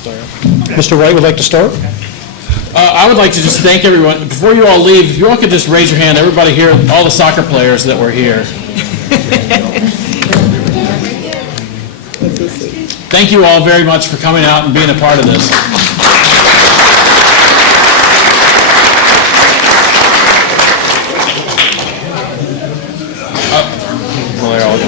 start. Mr. Wright would like to start? I would like to just thank everyone. Before you all leave, if you all could just raise your hand, everybody here, all the soccer players that were here. Thank you all very much for coming out and being a part of this. Well, they're all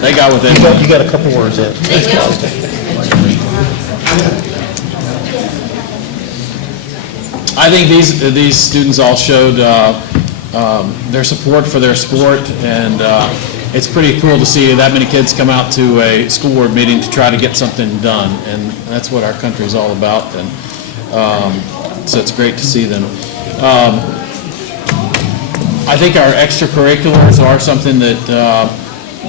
they got what they want. You got a couple words in. I think these students all showed their support for their sport, and it's pretty cool to see that many kids come out to a school board meeting to try to get something done, and that's what our country is all about, and so it's great to see them. I think our extracurriculars are something that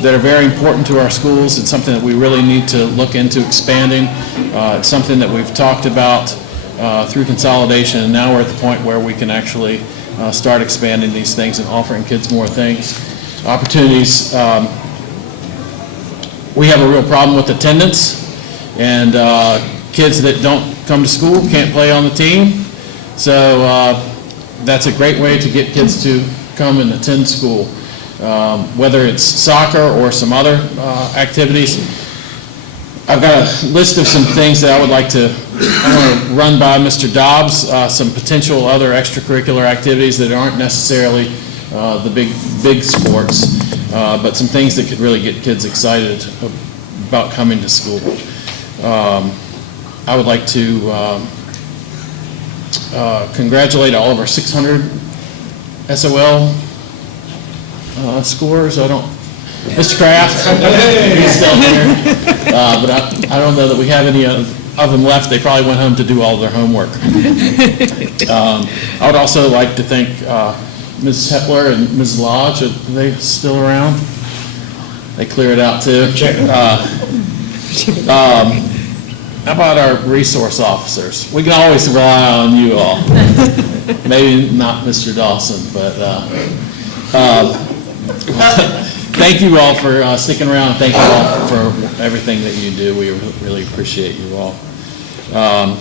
are very important to our schools. It's something that we really need to look into expanding. It's something that we've talked about through consolidation, and now we're at the point where we can actually start expanding these things and offering kids more things, opportunities. We have a real problem with attendance, and kids that don't come to school can't play on the team. So that's a great way to get kids to come and attend school, whether it's soccer or some other activities. I've got a list of some things that I want to run by Mr. Dobbs, some potential other extracurricular activities that aren't necessarily the big sports, but some things that could really get kids excited about coming to school. I would like to congratulate all of our 600 SOL scores. Mr. Kraft, he's still here, but I don't know that we have any of them left. They probably went home to do all of their homework. I would also like to thank Mrs. Hepler and Ms. Lodge. Are they still around? They clear it out too. How about our resource officers? We can always rely on you all. Maybe not Mr. Dawson, but thank you all for sticking around. Thank you all for everything that you do. We really appreciate you all. I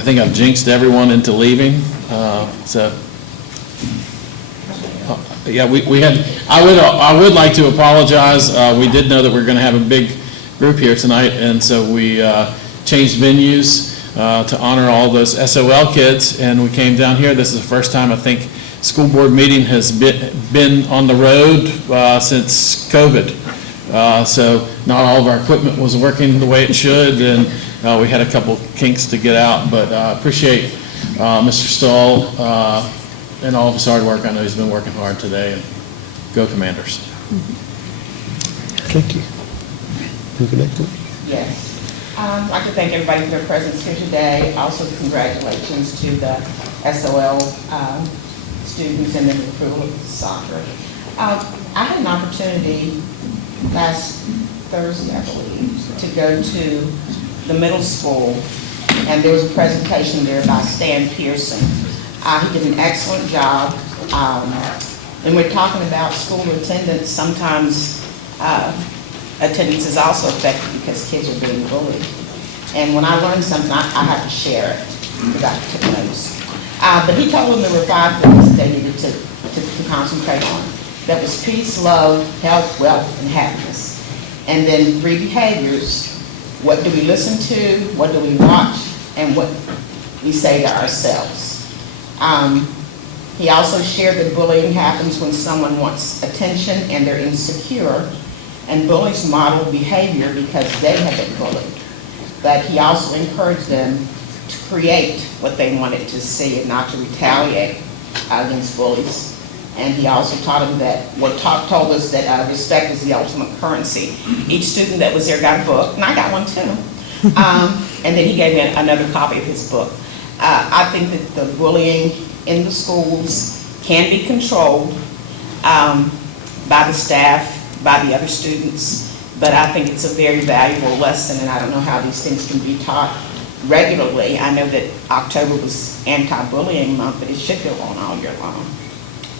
think I've jinxed everyone into leaving. Yeah, we had. I would like to apologize. We did know that we were going to have a big group here tonight, and so we changed venues to honor all those SOL kids, and we came down here. This is the first time I think school board meeting has been on the road since COVID. So not all of our equipment was working the way it should, and we had a couple kinks to get out, but I appreciate Mr. Stahl and all of his hard work. I know he's been working hard today, and go Commanders. Thank you. Yes. I'd like to thank everybody for their presence here today. Also, congratulations to the SOL students and the approval of soccer. I had an opportunity last Thursday, I believe, to go to the middle school, and there was a presentation there by Stan Pearson. He did an excellent job. When we're talking about school attendance, sometimes attendance is also affected because kids are being bullied. And when I learned something, I have to share it because I took notes. But he told them there were 5 things that they needed to concentrate on. That was peace, love, health, wealth, and happiness. And then 3 behaviors. What do we listen to? What do we watch? And what we say to ourselves. He also shared that bullying happens when someone wants attention and they're insecure. And bullies model behavior because they have been bullied. But he also encouraged them to create what they wanted to see and not to retaliate against bullies. And he also taught them that, told us that respect is the ultimate currency. Each student that was there got a book, and I got one too. And then he gave me another copy of his book. I think that the bullying in the schools can be controlled by the staff, by the other students, but I think it's a very valuable lesson, and I don't know how these things can be taught regularly. I know that October was anti-bullying month, but it should go on all year long.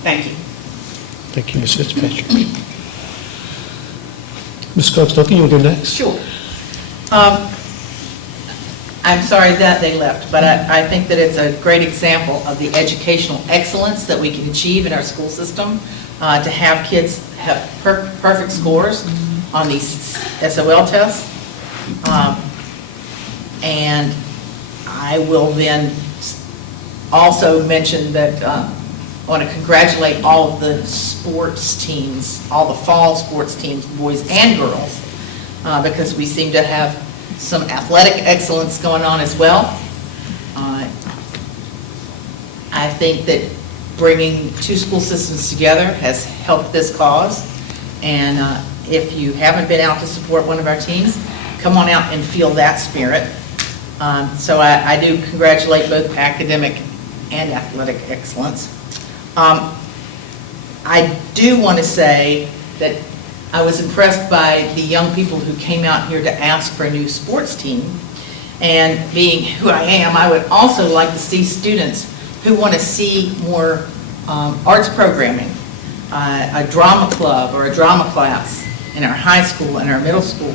Thank you. Thank you, Ms. Fitzpatrick. Ms. Cogswell, you'll go next. Sure. I'm sorry that they left, but I think that it's a great example of the educational excellence that we can achieve in our school system, to have kids have perfect scores on these SOL tests. And I will then also mention that I want to congratulate all of the sports teams, all the fall sports teams, boys and girls, because we seem to have some athletic excellence going on as well. I think that bringing two school systems together has helped this cause. And if you haven't been out to support one of our teams, come on out and feel that spirit. So I do congratulate both academic and athletic excellence. I do want to say that I was impressed by the young people who came out here to ask for a new sports team. And being who I am, I would also like to see students who want to see more arts programming, a drama club or a drama class in our high school and our middle school.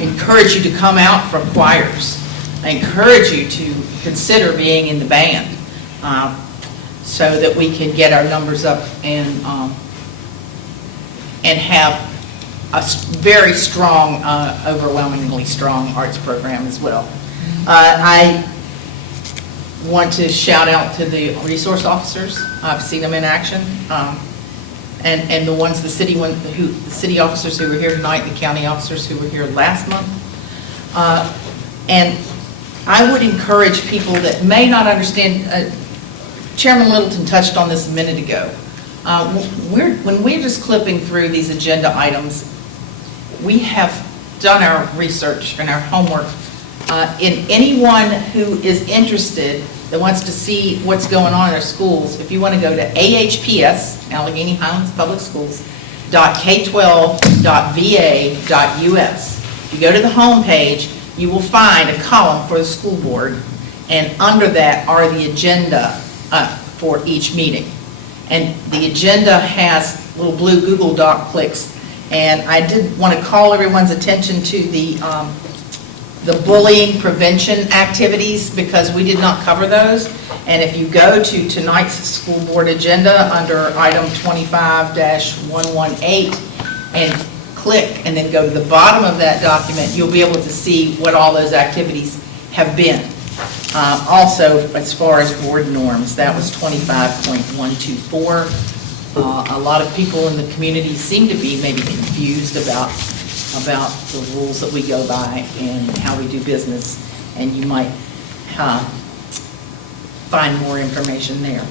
Encourage you to come out from choirs. I encourage you to consider being in the band, so that we can get our numbers up and have a very strong, overwhelmingly strong arts program as well. I want to shout out to the resource officers. I've seen them in action, and the ones, the city officers who were here tonight, the county officers who were here last month. And I would encourage people that may not understand. Chairman Littleton touched on this a minute ago. When we're just clipping through these agenda items, we have done our research and our homework. In anyone who is interested, that wants to see what's going on in our schools, if you want to go to AHPS, Alleghany Highlands Public Schools, .k12.va.us. If you go to the home page, you will find a column for the school board, and under that are the agenda for each meeting. And the agenda has little blue Google Doc clicks. And I did want to call everyone's attention to the bullying prevention activities, because we did not cover those. And if you go to tonight's school board agenda under item 25-118 and click and then go to the bottom of that document, you'll be able to see what all those activities have been. Also, as far as board norms, that was 25.124. A lot of people in the community seem to be maybe confused about the rules that we go by and how we do business, and you might find more information there.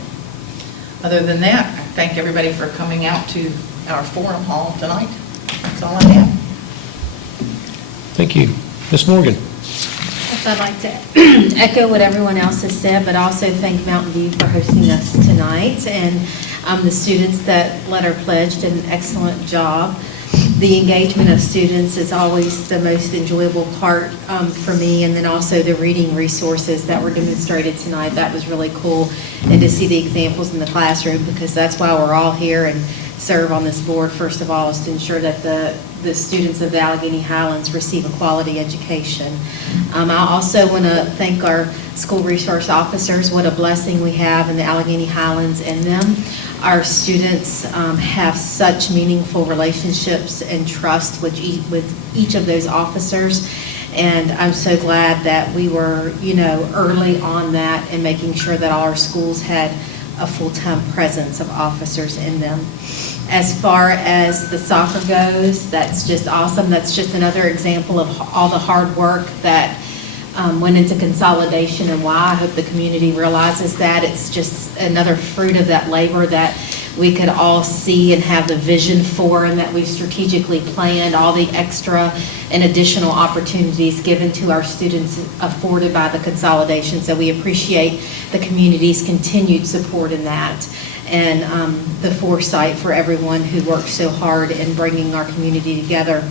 Other than that, I thank everybody for coming out to our forum hall tonight. That's all I have. Thank you. Ms. Morgan. Yes, I'd like to echo what everyone else has said, but also thank Mountain View for hosting us tonight, and the students that led our pledge did an excellent job. The engagement of students is always the most enjoyable part for me, and then also the reading resources that were demonstrated tonight. That was really cool, and to see the examples in the classroom, because that's why we're all here and serve on this board. First of all, is to ensure that the students of the Alleghany Highlands receive a quality education. I also want to thank our school resource officers. What a blessing we have in the Alleghany Highlands and them. Our students have such meaningful relationships and trust with each of those officers. And I'm so glad that we were, early on that and making sure that all our schools had a full-time presence of officers in them. As far as the soccer goes, that's just awesome. That's just another example of all the hard work that went into consolidation, and why I hope the community realizes that. It's just another fruit of that labor that we could all see and have the vision for, and that we strategically planned all the extra and additional opportunities given to our students afforded by the consolidation. So we appreciate the community's continued support in that, and the foresight for everyone who worked so hard in bringing our community together.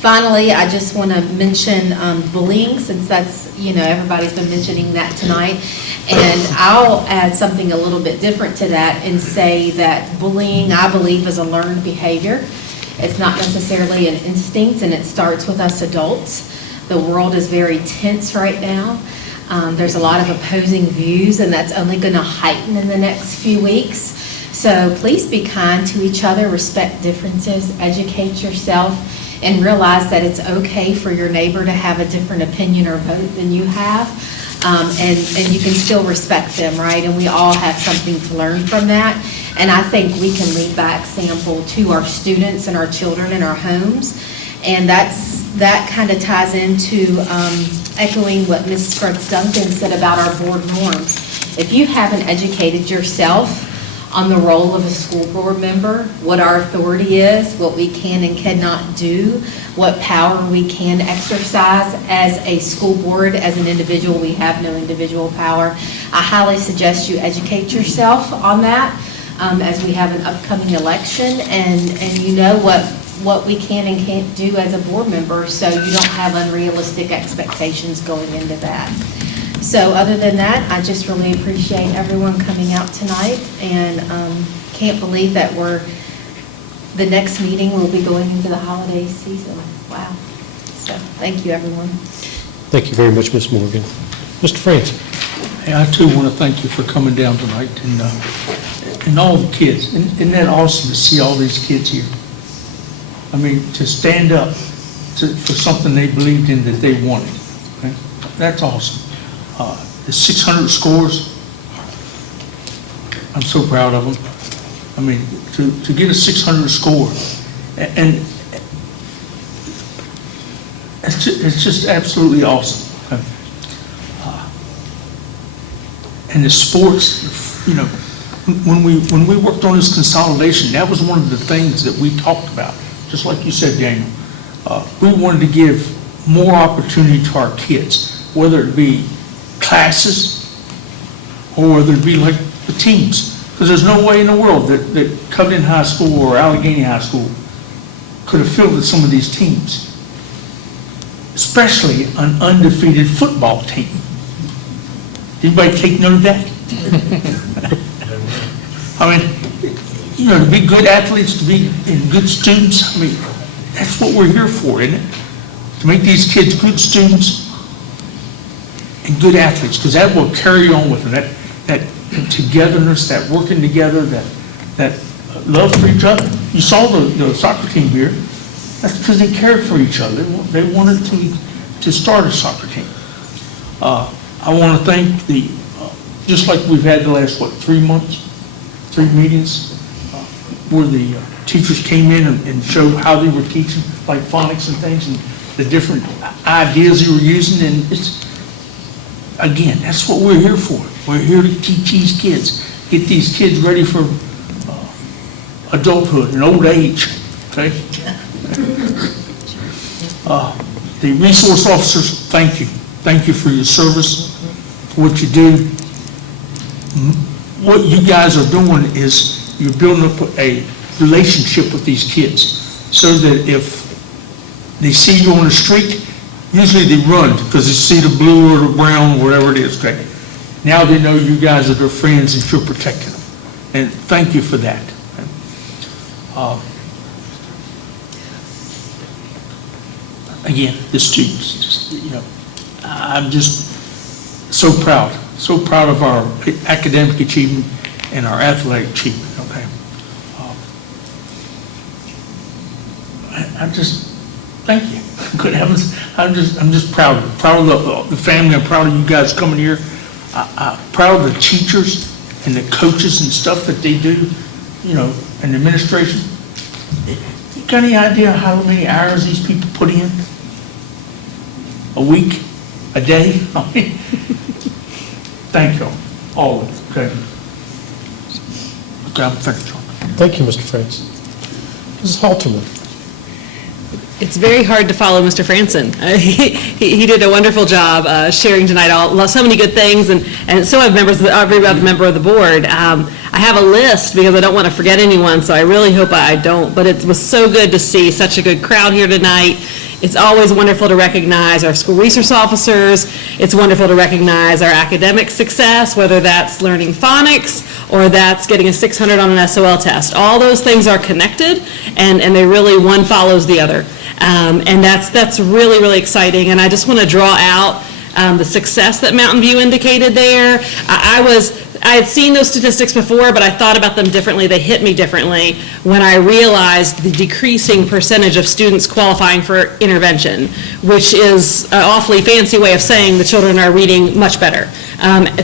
Finally, I just want to mention bullying, since that's, everybody's been mentioning that tonight. And I'll add something a little bit different to that and say that bullying, I believe, is a learned behavior. It's not necessarily an instinct, and it starts with us adults. The world is very tense right now. There's a lot of opposing views, and that's only going to heighten in the next few weeks. So please be kind to each other, respect differences, educate yourself, and realize that it's okay for your neighbor to have a different opinion or vote than you have. And you can still respect them, right? And we all have something to learn from that. And I think we can lead by example to our students and our children in our homes. And that kind of ties into echoing what Mrs. Scruggs-Duncan said about our board norms. If you haven't educated yourself on the role of a school board member, what our authority is, what we can and cannot do, what power we can exercise as a school board, as an individual, we have no individual power. I highly suggest you educate yourself on that as we have an upcoming election, and you know what we can and can't do as a board member, so you don't have unrealistic expectations going into that. So other than that, I just really appreciate everyone coming out tonight, and can't believe that the next meeting will be going into the holiday season. Wow. So thank you, everyone. Thank you very much, Ms. Morgan. Mr. Francis? Hey, I too want to thank you for coming down tonight, and all the kids. Isn't that awesome to see all these kids here? I mean, to stand up for something they believed in that they wanted. Okay? That's awesome. The 600 scores, I'm so proud of them. I mean, to get a 600 score, and it's just absolutely awesome. Okay? And the sports, when we worked on this consolidation, that was one of the things that we talked about. Just like you said, Daniel, we wanted to give more opportunity to our kids, whether it be classes or whether it be like the teams. Because there's no way in the world that Covington High School or Alleghany High School could have fielded some of these teams, especially an undefeated football team. Anybody take note of that? I mean, to be good athletes, to be good students, I mean, that's what we're here for, isn't it? To make these kids good students and good athletes, because that will carry on with them, that togetherness, that working together, that love for each other. You saw the soccer team here. That's because they cared for each other. They wanted to start a soccer team. I want to thank just like we've had the last, 3 months, 3 meetings, where the teachers came in and showed how they were teaching, like phonics and things, and the different ideas they were using. And it's, again, that's what we're here for. We're here to teach these kids, get these kids ready for adulthood and old age, okay? The resource officers, thank you. Thank you for your service, for what you do. What you guys are doing is you're building up a relationship with these kids so that if they see you on the street, usually they run because they see the blue or the brown or whatever it is. Okay? Now they know you guys are their friends and you're protecting them. And thank you for that. Again, the students, I'm just so proud of our academic achievement and our athletic achievement. Okay, I just thank you. Good heavens, I'm just proud of the family. I'm proud of you guys coming here. I'm proud of the teachers and the coaches and stuff that they do, and the administration. You got any idea how many hours these people put in? A week? A day? I mean, thank you all. Okay. Okay, I'm finished. Thank you, Mr. Francis. Mrs. Halterman? It's very hard to follow Mr. Franson. He did a wonderful job sharing tonight so many good things, and so have every other member of the board. I have a list because I don't want to forget anyone, so I really hope I don't, but it was so good to see such a good crowd here tonight, It's always wonderful to recognize our school resource officers. It's wonderful to recognize our academic success, whether that's learning phonics or that's getting a 600 on an SOL test. All those things are connected, and they really, one follows the other. And that's really, really exciting. And I just want to draw out the success that Mountain View indicated there. I had seen those statistics before, but I thought about them differently. They hit me differently when I realized the decreasing percentage of students qualifying for intervention, which is an awfully fancy way of saying the children are reading much better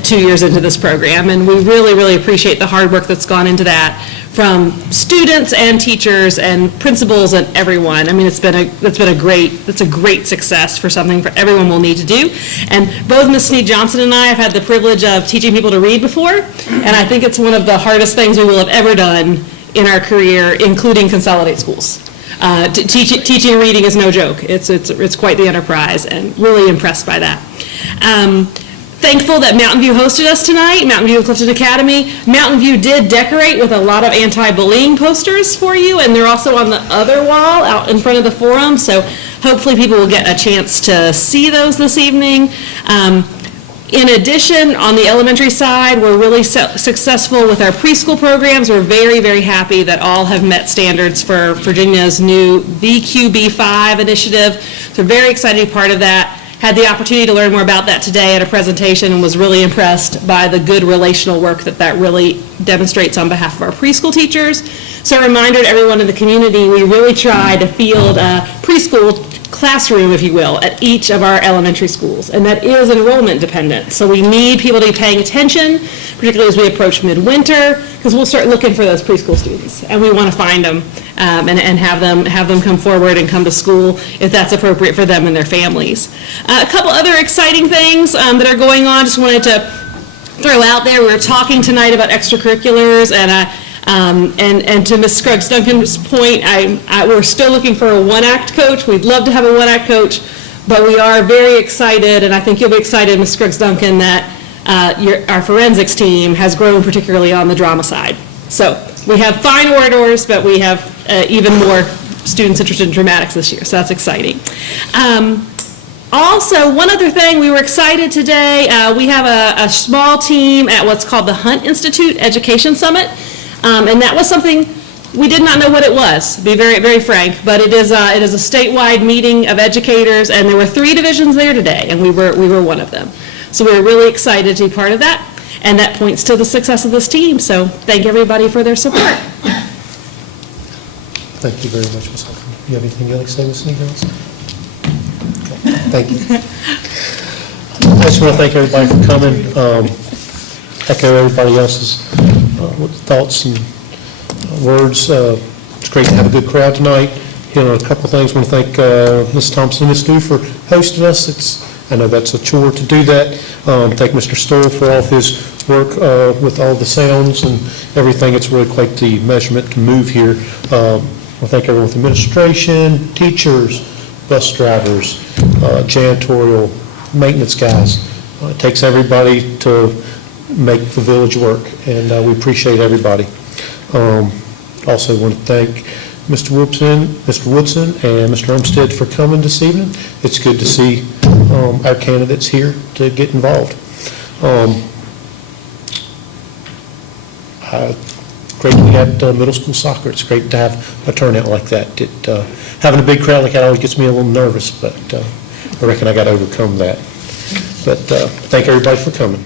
2 years into this program. And we really, really appreciate the hard work that's gone into that from students and teachers and principals and everyone. I mean, it's a great success for something for everyone will need to do. And both Ms. Sneed-Johnson and I have had the privilege of teaching people to read before, and I think it's one of the hardest things we will have ever done in our career, including consolidate schools. Teaching reading is no joke. It's quite the enterprise, and really impressed by that. Thankful that Mountain View hosted us tonight, Mountain View and Clifton Academy. Mountain View did decorate with a lot of anti-bullying posters for you, and they're also on the other wall out in front of the forum, so hopefully people will get a chance to see those this evening. In addition, on the elementary side, we're really successful with our preschool programs. We're very, very happy that all have met standards for Virginia's new VQB5 initiative. So we're very excited to be part of that. Had the opportunity to learn more about that today at a presentation and was really impressed by the good relational work that really demonstrates on behalf of our preschool teachers. So a reminder to everyone in the community, we really try to field a preschool classroom, if you will, at each of our elementary schools, and that is enrollment dependent. So we need people to be paying attention, particularly as we approach midwinter, because we'll start looking for those preschool students, and we want to find them and have them come forward and come to school if that's appropriate for them and their families. A couple other exciting things that are going on, just wanted to throw out there. We were talking tonight about extracurriculars, and to Ms. Scruggs-Duncan's point, we're still looking for a one-act coach. We'd love to have a one-act coach, but we are very excited, and I think you'll be excited, Ms. Scruggs-Duncan, that our forensics team has grown particularly on the drama side. So we have fine orators, but we have even more students interested in dramatics this year, so that's exciting. Also, one other thing, we were excited today. We have a small team at what's called the Hunt Institute Education Summit. And that was something we did not know what it was, to be very, very frank, but it is a statewide meeting of educators, and there were 3 divisions there today, and we were one of them. So we were really excited to be part of that, and that points to the success of this team. So thank everybody for their support. Thank you very much, Ms. Huffman. You have anything you'd like to say, Ms. Sneed-Johnson? Okay, thank you. I just want to thank everybody for coming. Echo everybody else's thoughts and words. It's great to have a good crowd tonight. A couple of things. I want to thank Ms. Thompson and Ms. Dew for hosting us. I know that's a chore to do that. Thank Mr. Stoll for all of his work with all the sounds and everything. It's really quite the measurement to move here. I want to thank everyone with administration, teachers, bus drivers, janitorial, maintenance guys. It takes everybody to make the village work, and we appreciate everybody. Also want to thank Mr. Woodson and Mr. Olmsted for coming this evening. It's good to see our candidates here to get involved. Great to have middle school soccer. It's great to have a turnout like that. Having a big crowd like that always gets me a little nervous, but I reckon I got to overcome that. But thank everybody for coming.